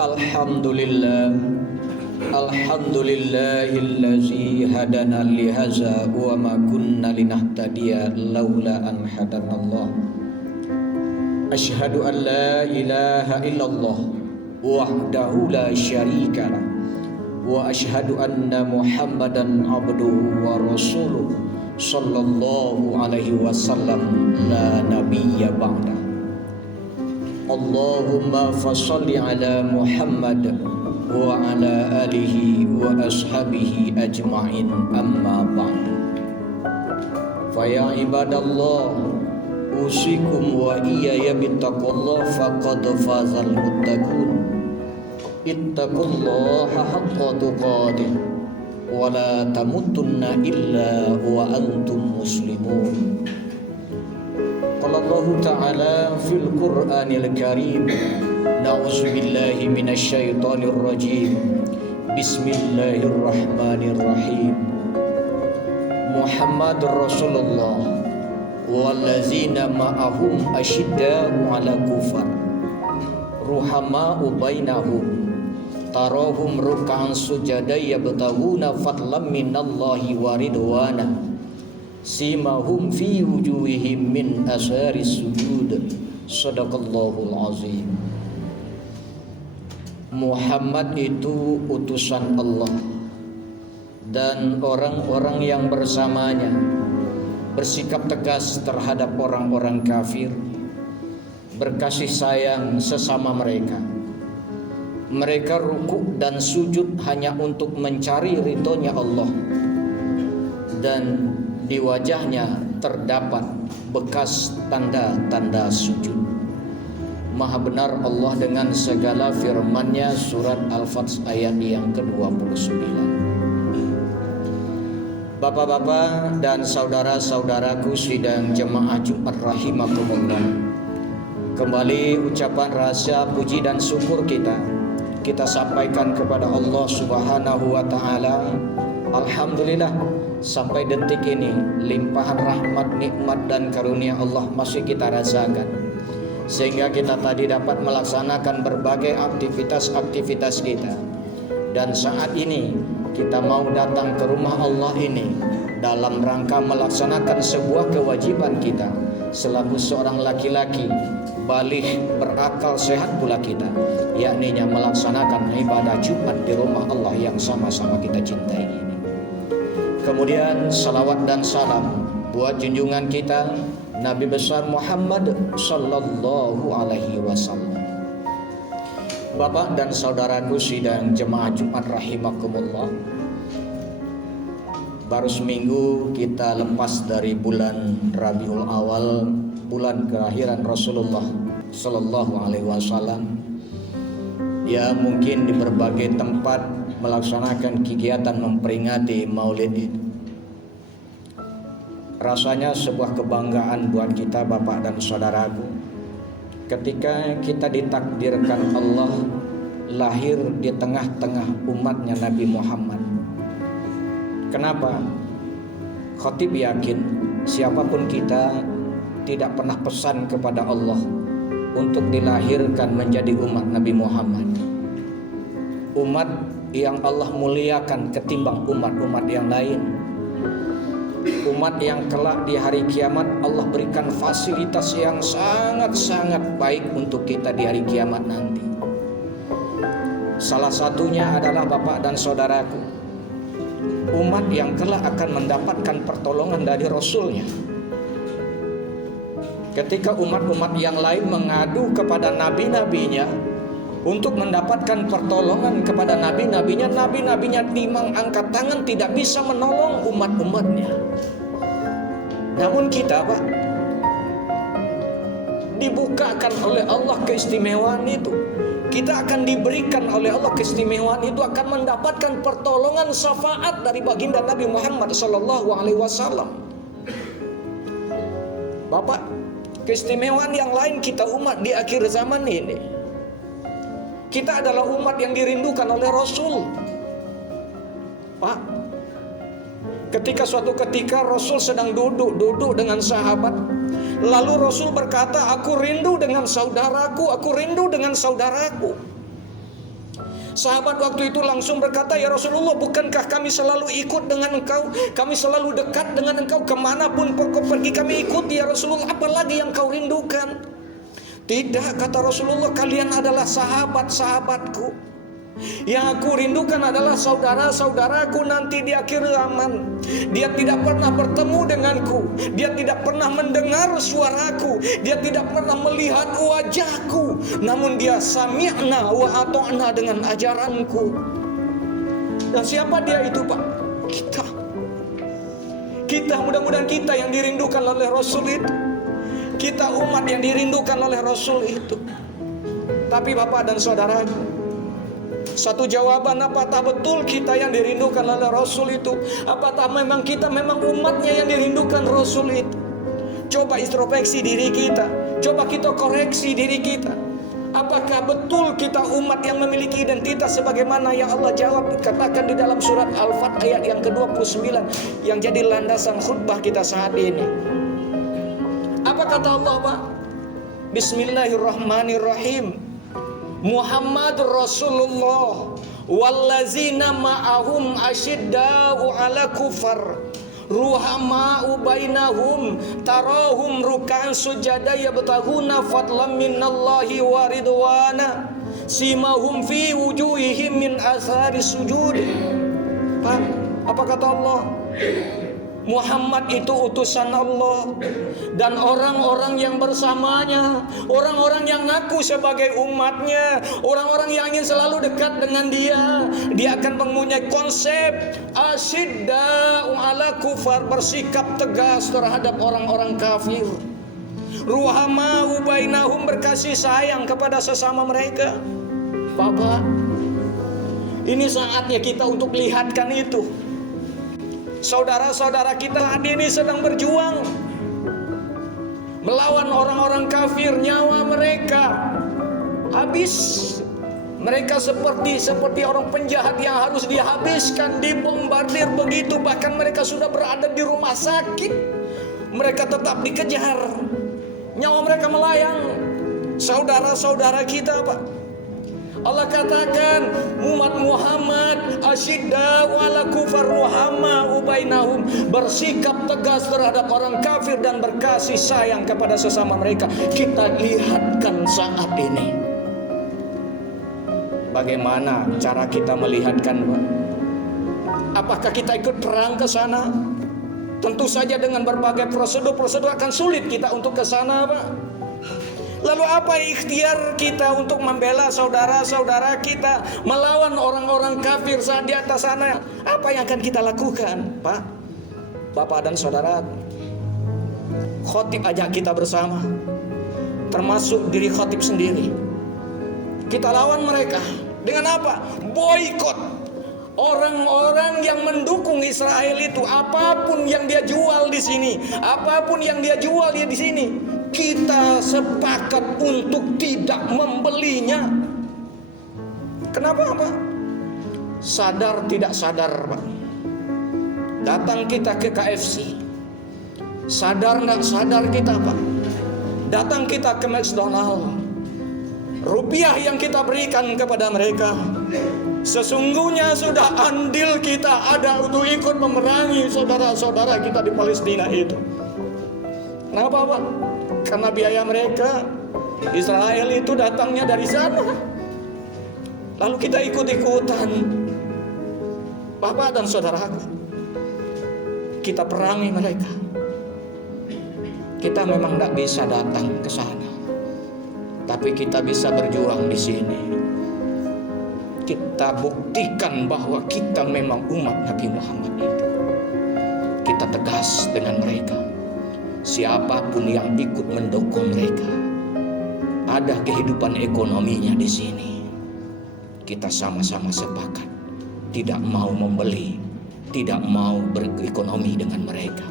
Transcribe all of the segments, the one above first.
Alhamdulillah, alhamdulillahillazi hadana lihaza wa ma kunna linahtadiya laula an hadanallah. Asyhadu an la ilaha illallah wahdahu la syarikalah wa asyhadu anna Muhammadan abduhu wa rasuluh sallallahu alaihi wasallam la nabiyya ba'da. Allahumma fassalli ala Muhammad wa ala alihi wa ashabihi ajma'in, amma ba'du. Faya ibadallah, usikum wa iyaya bittaqullah faqad fazal muttaqun. Ittaqullaha haqqa tuqatih wa la tamutunna illa wa antum muslimun. Qala Allah Ta'ala fil Qur'anil Karim, na'udzubillahi minasyaitonir rajim. Bismillahirrahmanirrahim. Muhammadur Rasulullah wallazina ma'ahum asyidda'u 'ala kufar ruhama'u bainahum tarahum ruk'an sujada yabtaghuna fadlan minallahi wa ridwana simahum fi wujuhihim min asaris sujud. Shadaqallahul azim. Muhammad itu utusan Allah, dan orang-orang yang bersamanya bersikap tegas terhadap orang-orang kafir, berkasih sayang sesama mereka. Mereka rukuk dan sujud hanya untuk mencari ridhonya Allah, dan di wajahnya terdapat bekas tanda-tanda sujud. Maha benar Allah dengan segala firman-Nya, surat Al-Fath ayat yang ke-29. Bapak-bapak dan saudara-saudaraku sidang jemaah Jumat rahimakumullah, kembali ucapan rasa puji dan syukur kita sampaikan kepada Allah Subhanahu wa taala. Alhamdulillah, sampai detik ini limpahan rahmat, nikmat dan karunia Allah masih kita rasakan, sehingga kita tadi dapat melaksanakan berbagai aktivitas kita. Dan saat ini kita mau datang ke rumah Allah ini dalam rangka melaksanakan sebuah kewajiban kita selaku seorang laki-laki baligh, berakal sehat pula kita, yakni melaksanakan ibadah Jumat di rumah Allah yang sama-sama kita cintai ini. Kemudian salawat dan salam buat junjungan kita Nabi besar Muhammad sallallahu alaihi wasallam. Bapak dan saudaraku sidang jemaah Jumat rahimakumullah, baru seminggu kita lepas dari bulan Rabiul Awal, bulan kelahiran Rasulullah sallallahu alaihi wasallam. Ya, mungkin di berbagai tempat melaksanakan kegiatan memperingati Maulid itu. Rasanya sebuah kebanggaan buat kita Bapak dan saudaraku, ketika kita ditakdirkan Allah lahir di tengah-tengah umatnya Nabi Muhammad. Kenapa? Khatib yakin siapapun kita tidak pernah pesan kepada Allah untuk dilahirkan menjadi umat Nabi Muhammad, umat yang Allah muliakan ketimbang umat-umat yang lain, umat yang kelak di hari kiamat Allah berikan fasilitas yang sangat-sangat baik untuk kita di hari kiamat nanti. Salah satunya adalah Bapak dan saudaraku, umat yang kelak akan mendapatkan pertolongan dari Rasulnya. Ketika umat-umat yang lain mengadu kepada nabi-nabinya untuk mendapatkan pertolongan kepada nabi-nabinya, nabi-nabinya timang angkat tangan tidak bisa menolong umat-umatnya. Namun kita Pak, dibukakan oleh Allah keistimewaan itu. Kita akan diberikan oleh Allah keistimewaan itu, akan mendapatkan pertolongan syafaat dari baginda Nabi Muhammad sallallahu alaihi wasallam. Bapak, keistimewaan yang lain kita umat di akhir zaman ini, kita adalah umat yang dirindukan oleh Rasul. Pak, ketika suatu ketika Rasul sedang duduk dengan sahabat, lalu Rasul berkata, aku rindu dengan saudaraku, aku rindu dengan saudaraku. Sahabat waktu itu langsung berkata, "Ya Rasulullah, bukankah kami selalu ikut dengan engkau? Kami selalu dekat dengan engkau, kemanapun kau pergi kami ikut, ya Rasulullah, apalagi yang kau rindukan?" "Tidak," kata Rasulullah, "kalian adalah sahabat-sahabatku. Yang aku rindukan adalah saudara-saudaraku nanti di akhir zaman. Dia tidak pernah bertemu denganku, dia tidak pernah mendengar suaraku, dia tidak pernah melihat wajahku, namun dia sami'na wa ata'na dengan ajaranku." Dan siapa dia itu, Pak? Kita mudah-mudahan kita yang dirindukan oleh Rasul itu. Kita umat yang dirindukan oleh Rasul itu. Tapi Bapak dan Saudara, satu jawaban, apakah betul kita yang dirindukan oleh Rasul itu? Apakah memang kita umatnya yang dirindukan Rasul itu? Coba introspeksi diri kita, coba kita koreksi diri kita. Apakah betul kita umat yang memiliki identitas sebagaimana yang Allah jawab katakan di dalam surat Al-Fat ayat yang ke-29 yang jadi landasan khutbah kita saat ini? Apa kata Allah, Pak? Bismillahirrahmanirrahim. Muhammad Rasulullah wallazina ma'ahum asyidda'u 'ala kufar ruhama'u bainahum tarahum ruk'an sujada yabtaghuna fadlan minallahi wa ridwana simahum fi wujuhihim min athari sujud. Pak, apa kata Allah? Muhammad itu utusan Allah, dan orang-orang yang bersamanya, orang-orang yang ngaku sebagai umatnya, orang-orang yang ingin selalu dekat dengan dia akan mempunyai konsep asyidda'u 'ala kufar, bersikap tegas terhadap orang-orang kafir. Ruhama'u bainahum, berkasih sayang kepada sesama mereka. Bapak, ini saatnya kita untuk lihatkan itu. Saudara-saudara kita saat ini sedang berjuang melawan orang-orang kafir, nyawa mereka habis. Mereka seperti orang penjahat yang harus dihabiskan, dibombardir begitu, bahkan mereka sudah berada di rumah sakit. Mereka tetap dikejar, nyawa mereka melayang. Saudara-saudara kita, Pak, Allah katakan umat Muhammad asyidda'u 'ala kufar ruhama'u bainahum, bersikap tegas terhadap orang kafir dan berkasih sayang kepada sesama mereka. Kita lihatkan saat ini bagaimana cara kita melihatkan, Pak. Apakah kita ikut perang ke sana? Tentu saja dengan berbagai prosedur akan sulit kita untuk ke sana, Pak. Lalu apa ikhtiar kita untuk membela saudara-saudara kita melawan orang-orang kafir saat di atas sana? Apa yang akan kita lakukan, Pak, Bapak dan Saudara? Khotib ajak kita bersama, termasuk diri khotib sendiri. Kita lawan mereka dengan apa? Boikot. Orang-orang yang mendukung Israel itu, apapun yang dia jual di sini, apapun yang dia jual di sini, kita sepakat untuk tidak membelinya. Kenapa, Pak? Sadar tidak sadar, Pak. Datang kita ke KFC, sadar tidak sadar kita, Pak. Datang kita ke McDonald, rupiah yang kita berikan kepada mereka, sesungguhnya sudah andil kita ada untuk ikut memerangi saudara-saudara kita di Palestina itu. Kenapa, Pak? Karena biaya mereka, Israel itu datangnya dari sana. Lalu kita ikut-ikutan. Bapak dan saudaraku, kita perangi mereka. Kita memang tidak bisa datang ke sana, tapi kita bisa berjuang di sini. Kita buktikan bahwa kita memang umat Nabi Muhammad itu. Kita tegas dengan mereka. Siapapun yang ikut mendukung mereka, ada kehidupan ekonominya di sini. Kita sama-sama sepakat tidak mau membeli, tidak mau berekonomi dengan mereka.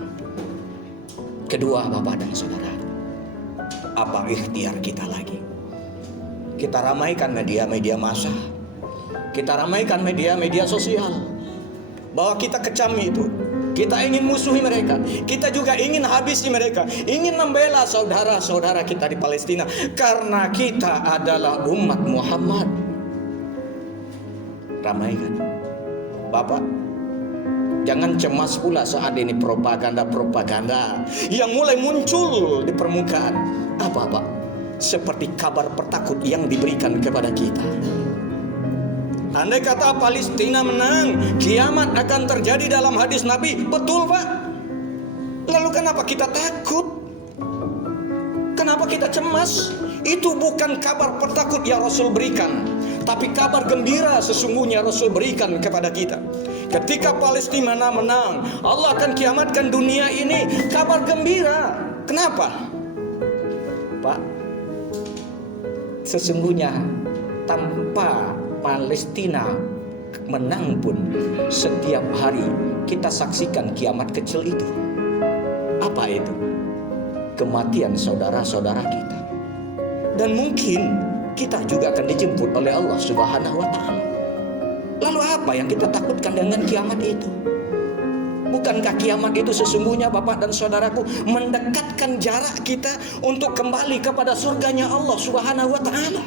Kedua, Bapak dan Saudara, apa ikhtiar kita lagi? Kita ramaikan media-media massa, kita ramaikan media-media sosial, bahwa kita kecam itu. Kita ingin musuhi mereka, kita juga ingin habisi mereka, ingin membela saudara-saudara kita di Palestina, karena kita adalah umat Muhammad. ramaikan. Bapak, jangan cemas pula saat ini propaganda yang mulai muncul di permukaan. Apa Pak? Seperti kabar petakut yang diberikan kepada kita. Andai kata Palestina menang, kiamat akan terjadi dalam hadis Nabi. Betul Pak. Lalu kenapa kita takut? Kenapa kita cemas? Itu bukan kabar petakut yang Rasul berikan, tapi kabar gembira sesungguhnya Rasul berikan kepada kita. Ketika Palestina menang, Allah akan kiamatkan dunia ini. Kabar gembira. Kenapa? Pak, sesungguhnya tanpa Palestina menang pun, setiap hari kita saksikan kiamat kecil itu. Apa itu? Kematian saudara-saudara kita. Dan mungkin kita juga akan dijemput oleh Allah Subhanahu wa Ta'ala. Lalu apa yang kita takutkan dengan kiamat itu? Bukankah kiamat itu sesungguhnya Bapak dan saudaraku mendekatkan jarak kita untuk kembali kepada surganya Allah Subhanahu wa Ta'ala?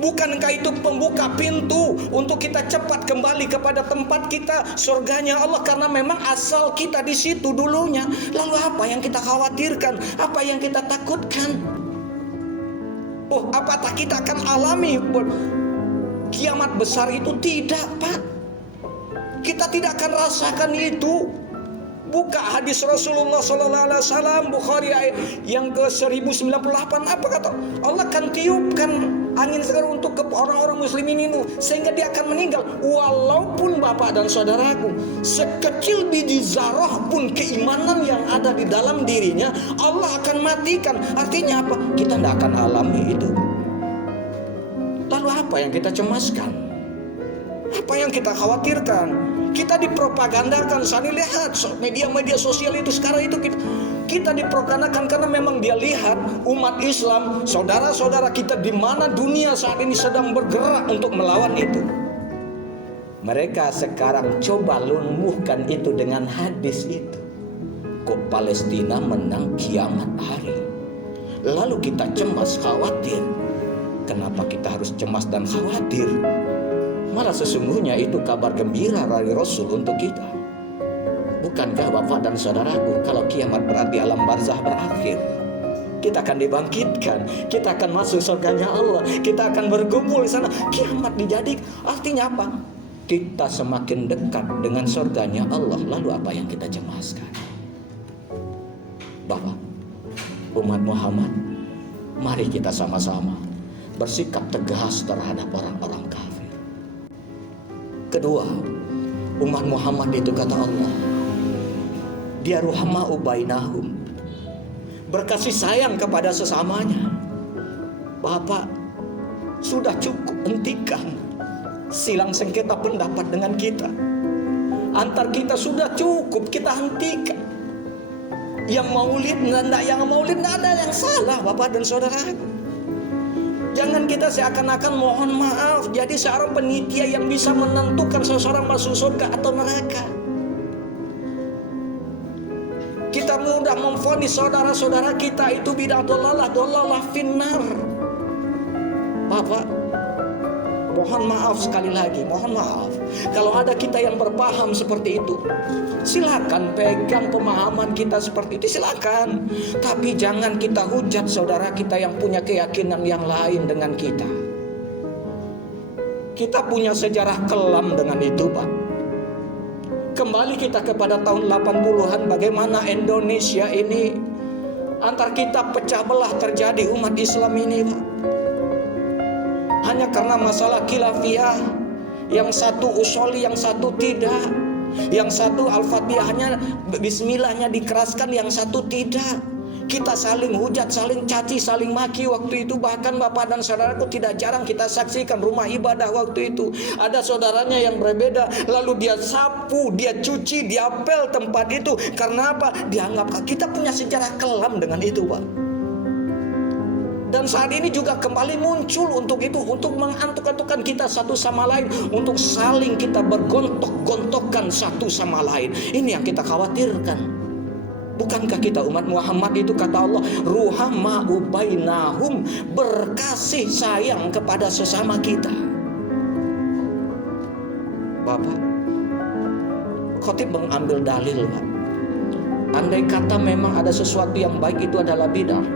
Bukankah itu pembuka pintu untuk kita cepat kembali kepada tempat kita, surganya Allah, karena memang asal kita di situ dulunya. Lalu apa yang kita khawatirkan? Apa yang kita takutkan? Oh, apakah kita akan alami kiamat besar itu? Tidak, Pak. Kita tidak akan rasakan itu. Buka hadis Rasulullah SAW, Bukhari yang ke 1098. Apa kata? Allah akan tiupkan angin segar untuk ke orang-orang muslimin itu, sehingga dia akan meninggal. Walaupun Bapak dan saudaraku, sekecil biji zarah pun keimanan yang ada di dalam dirinya, Allah akan matikan. Artinya apa? Kita tidak akan alami itu. Lalu apa yang kita cemaskan? Apa yang kita khawatirkan? Kita dipropagandakan. Saya lihat media-media sosial itu sekarang itu kita dipropagandakan karena memang dia lihat umat Islam, saudara-saudara kita di mana dunia saat ini sedang bergerak untuk melawan itu. Mereka sekarang coba lumpuhkan itu dengan hadis itu. Kok Palestina menang kiamat hari? Lalu kita cemas, khawatir. Kenapa kita harus cemas dan khawatir? Malah sesungguhnya itu kabar gembira dari Rasul untuk kita. Bukankah Bapak dan saudaraku, kalau kiamat berarti alam barzah berakhir, kita akan dibangkitkan, kita akan masuk surganya Allah, kita akan berkumpul di sana. Kiamat dijadikan, artinya apa? Kita semakin dekat dengan surganya Allah. Lalu apa yang kita cemaskan? Bapak, umat Muhammad, mari kita sama-sama bersikap tegas terhadap orang-orang kafir. Kedua, umat Muhammad itu kata Allah, dia ruhama'u bainahum, berkasih sayang kepada sesamanya. Bapak, sudah cukup hentikan silang sengketa pendapat dengan kita. Antar kita sudah cukup, kita hentikan. Yang maulid dan yang maulid tidak ada yang salah, Bapak dan saudara. Jangan kita seakan-akan mohon maaf jadi seorang penitia yang bisa menentukan seseorang masuk surga atau neraka. Kita mudah memvonis saudara-saudara kita itu bidah dolalah finnar. Bapak, mohon maaf sekali lagi, mohon maaf. Kalau ada kita yang berpaham seperti itu, silakan pegang pemahaman kita seperti itu, silakan. Tapi jangan kita hujat saudara kita yang punya keyakinan yang lain dengan kita. Kita punya sejarah kelam dengan itu, Pak. Kembali kita kepada tahun 80-an, bagaimana Indonesia ini antar kita pecah belah terjadi umat Islam ini, Pak. Hanya karena masalah khilafiyah, yang satu usoli, yang satu tidak. Yang satu al-fatihahnya, bismillahnya dikeraskan, yang satu tidak. Kita saling hujat, saling caci, saling maki waktu itu. Bahkan Bapak dan saudaraku tidak jarang kita saksikan rumah ibadah waktu itu. Ada saudaranya yang berbeda, lalu dia sapu, dia cuci, dia apel tempat itu. Karena apa? Dianggap kita punya sejarah kelam dengan itu, Pak. Dan saat ini juga kembali muncul untuk itu, untuk mengantuk-antukkan kita satu sama lain, untuk saling kita bergontok-gontokan satu sama lain. Ini yang kita khawatirkan. Bukankah kita umat Muhammad itu kata Allah, ruhama'u bainahum, berkasih sayang kepada sesama kita. Bapak, khotib mengambil dalil, Pak. Andai kata memang ada sesuatu yang baik itu adalah bid'ah,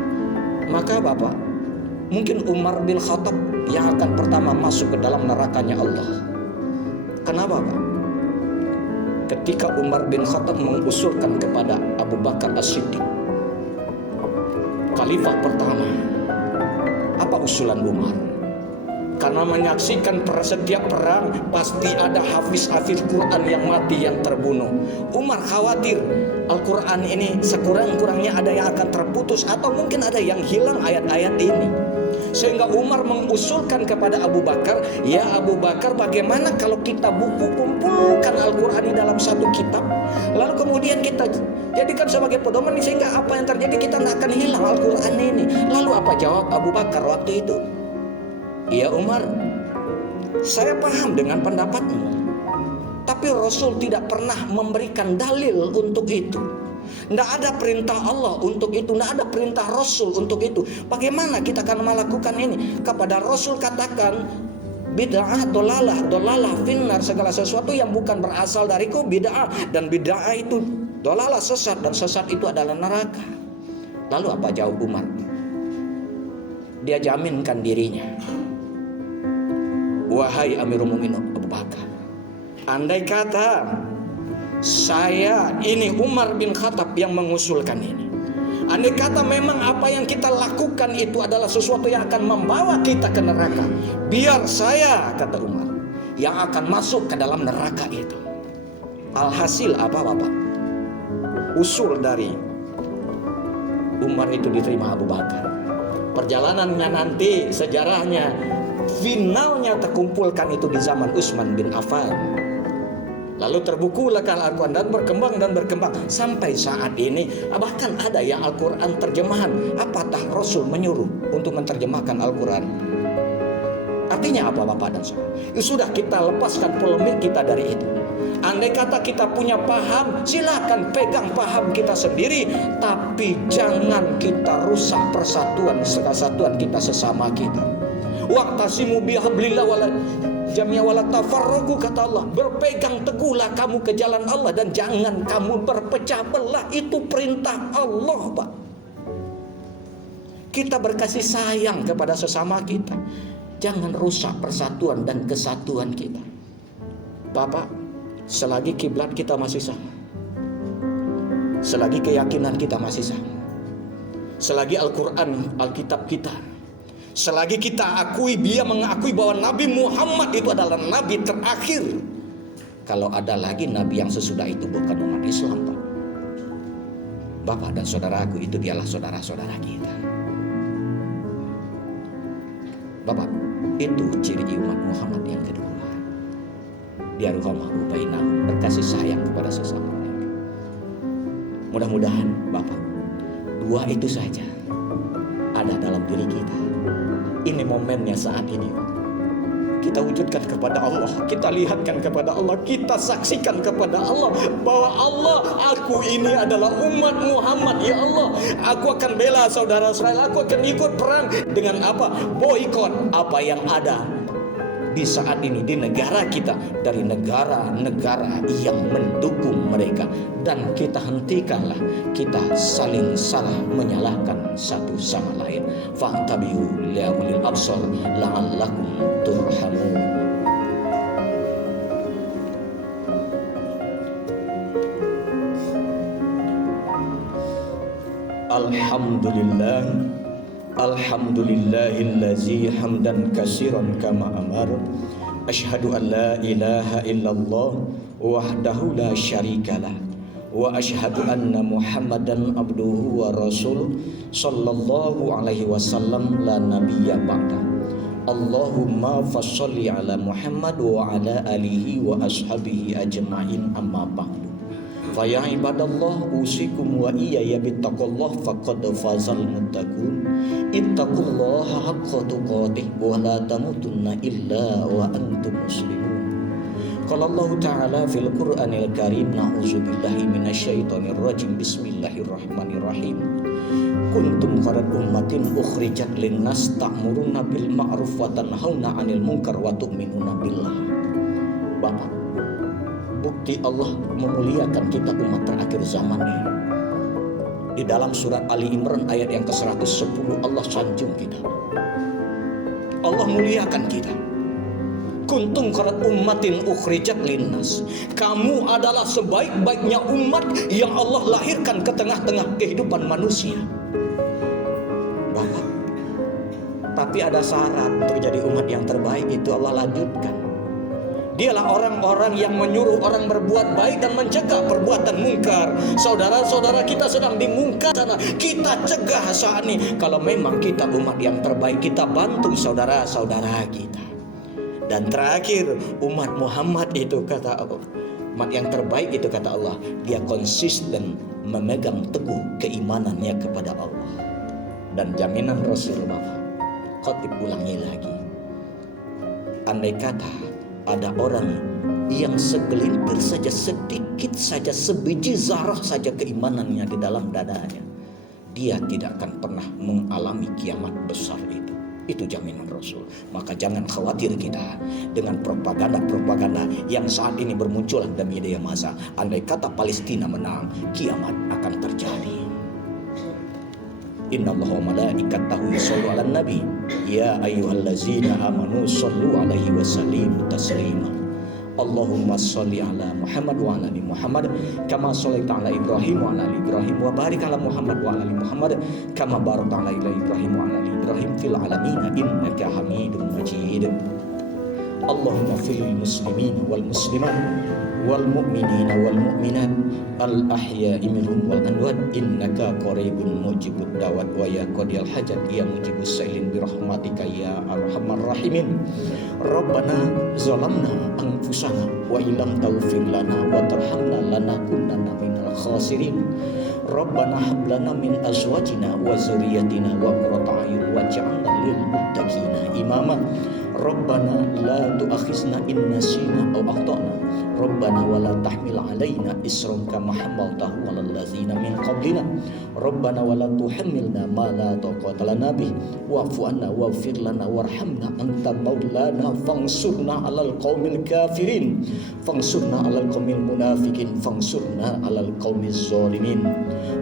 maka Bapak, mungkin Umar bin Khattab yang akan pertama masuk ke dalam nerakanya Allah. Kenapa, Pak? Ketika Umar bin Khattab mengusulkan kepada Abu Bakar As-Siddiq, khalifah pertama, apa usulan Umar? Karena menyaksikan setiap perang pasti ada hafiz-hafiz Quran yang mati, yang terbunuh. Umar khawatir Al-Quran ini sekurang-kurangnya ada yang akan terputus, atau mungkin ada yang hilang ayat-ayat ini. Sehingga Umar mengusulkan kepada Abu Bakar, ya Abu Bakar, bagaimana kalau kita kumpulkan Al-Quran ini dalam satu kitab, lalu kemudian kita jadikan sebagai pedoman, sehingga apa yang terjadi kita tidak akan hilang Al-Quran ini. Lalu apa jawab Abu Bakar waktu itu? Ya Umar, saya paham dengan pendapatmu, tapi Rasul tidak pernah memberikan dalil untuk itu. Tidak ada perintah Allah untuk itu, tidak ada perintah Rasul untuk itu. Bagaimana kita akan melakukan ini? Kepada Rasul katakan, bid'ah, dolalah, finnar, segala sesuatu yang bukan berasal dariku bid'ah, dan bid'ah itu dolalah, sesat, dan sesat itu adalah neraka. Lalu apa jawab Umar? Dia jaminkan dirinya, wahai Amirul Mukminin Abu Bakar, andai kata saya ini Umar bin Khattab yang mengusulkan ini, andai kata memang apa yang kita lakukan itu adalah sesuatu yang akan membawa kita ke neraka, biar saya, kata Umar, yang akan masuk ke dalam neraka itu. Alhasil apa Bapak? Usul dari Umar itu diterima Abu Bakar. Perjalanannya nanti, sejarahnya, finalnya terkumpulkan itu di zaman Utsman bin Affan. Lalu terbukulah Al-Quran dan berkembang sampai saat ini. Bahkan ada yang Al-Quran terjemahan, apatah Rasul menyuruh untuk menerjemahkan Al-Quran. Artinya apa Bapak dan Saudara? Sudah, kita lepaskan polemik kita dari itu. Andai kata kita punya paham, silakan pegang paham kita sendiri, tapi jangan kita rusak persatuan kita sesama kita. Waqtasimu bihablillah wala jami'a wala tafarraqu, kata Allah. Berpegang teguhlah kamu ke jalan Allah dan jangan kamu berpecah belah. Itu perintah Allah, Pak. Kita berkasih sayang kepada sesama kita. Jangan rusak persatuan dan kesatuan kita. Bapak, selagi kiblat kita masih sama, selagi keyakinan kita masih sama, selagi Al-Quran, Alkitab kita, selagi kita mengakui bahwa Nabi Muhammad itu adalah Nabi terakhir. Kalau ada lagi Nabi yang sesudah itu bukan umat Islam, Pak. Bapak dan saudaraku, itu dialah saudara-saudara kita. Bapak, itu ciri umat Muhammad yang kedua. Dia ruhamahu bainahum, berkasih sayang kepada sesama mereka. Mudah-mudahan Bapak, dua itu saja ada dalam diri kita. Ini momennya saat ini. Kita wujudkan kepada Allah, kita lihatkan kepada Allah, kita saksikan kepada Allah bahwa Allah, aku ini adalah umat Muhammad. Ya Allah, aku akan bela saudara-saudara, aku akan ikut perang dengan apa? Boikot apa yang ada di saat ini di negara kita dari negara-negara yang mendukung mereka, dan kita hentikanlah kita saling salah menyalahkan satu sama lain. Fa'tabi'u li'ulil absar la'allakum turhamun. Alhamdulillah, alhamdulillahillazi hamdan katsiran kama amar. Asyhadu an la ilaha illallah wahdahu la syarikalah, wa asyhadu anna Muhammadan abduhu wa rasuluh sallallahu alaihi wasallam la nabiyya ba'da. Allahumma fasholli ala Muhammad wa ala alihi wa ashabihi ajma'in, amma ba'du. Faya ibadallah, usikum wa iyaya bittaqullah, faqad fazal muttaqun. Ittaqullaha haqqa tuqatih wa la tamutunna illa wa antum muslimun. Qala Allah Ta'ala fil Qur'anil Karim, na'udzubillahi minasyaitonir rajim, bismillahirrahmanirrahim. Kuntum khairat ummatin ukhrijat linnas ta'muruna bil ma'ruf wa tanhauna 'anil munkar wa tu'minuna billah. Bapak, bukti Allah memuliakan kita umat terakhir zaman ini. Di dalam surat Ali Imran ayat yang ke-110 Allah sanjung kita. Allah muliakan kita. Kuntum khairat ummatin ukhrijat linnas. Kamu adalah sebaik-baiknya umat yang Allah lahirkan ke tengah-tengah kehidupan manusia. Bapak, tapi ada syarat untuk jadi umat yang terbaik, itu Allah lanjutkan. Dialah orang-orang yang menyuruh orang berbuat baik dan mencegah perbuatan mungkar. Saudara-saudara kita sedang dimungkar sana, kita cegah saat ini. Kalau memang kita umat yang terbaik, kita bantu saudara-saudara kita. Dan terakhir, umat Muhammad itu kata Allah, umat yang terbaik itu kata Allah, dia konsisten memegang teguh keimanannya kepada Allah. Dan jaminan Rasul Bapak, khotib ulangi lagi, andai kata ada orang yang segelintir saja, sedikit saja, sebiji zarah saja keimanannya di dalam dadanya, dia tidak akan pernah mengalami kiamat besar itu. Itu jaminan Rasul. Maka jangan khawatir kita dengan propaganda-propaganda yang saat ini bermunculan di media massa. Andai kata Palestina menang, kiamat akan terjadi. Innallaha wa malaikatahu yushollu 'alan nabi ya ayyuhallazina amanu shollu 'alaihi wa sallimu taslima. Allahumma sholli ala Muhammad wa ala ali Muhammad kama shallaita ala Ibrahim wa ala ali Ibrahim wa barik ala Muhammad wa ala ali Muhammad kama barakta ala Ibrahim wa ala ali Ibrahim fil alamin innaka Hamidum Majid. Allahumma fil muslimin wal muslimat wal mu'minin wal mu'minat al ahya'i minhum wal amwat innaka qaribun mujibud da'wat wa ya qadiyal hajat ya mujibus sa'ilin bi rahmatika ya arhamar rahimin. Rabbana zalamna anfusana wa illam taghfir lana wa tarhamna lanakunanna minal khasirin. Rabbana hab lana min azwajina wa dzurriyyatina wa qurrata a'yun waj'alna lil muttaqina imama. Rabbana la tu'akhizna in nasina aw akhtana. Rabbana wa la tahmil 'alaina isran kama hamaltahu 'alal ladzina min qablina. Rabbana wa la tuhammilna ma la taqata lana bih wa'fu 'anna waghfir lana warhamna anta maulana fansurna 'alal qaumil kafirin fansurna 'alal qaumil munafiqin fansurna 'alal qaumiz zalimin.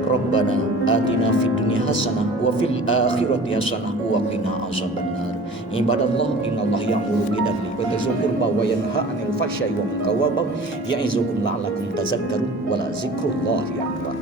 Rabbana atina fid dunya hasanah wa fil akhirati hasanah wa qina azabannar. Ibadallah innallaha ya'muru bil 'adli wa tazil qurba wa yanha 'anil fahsya'i wal munkari wa ya'izukum la'allakum tadhakkarun wa la dzikrullahi akbar.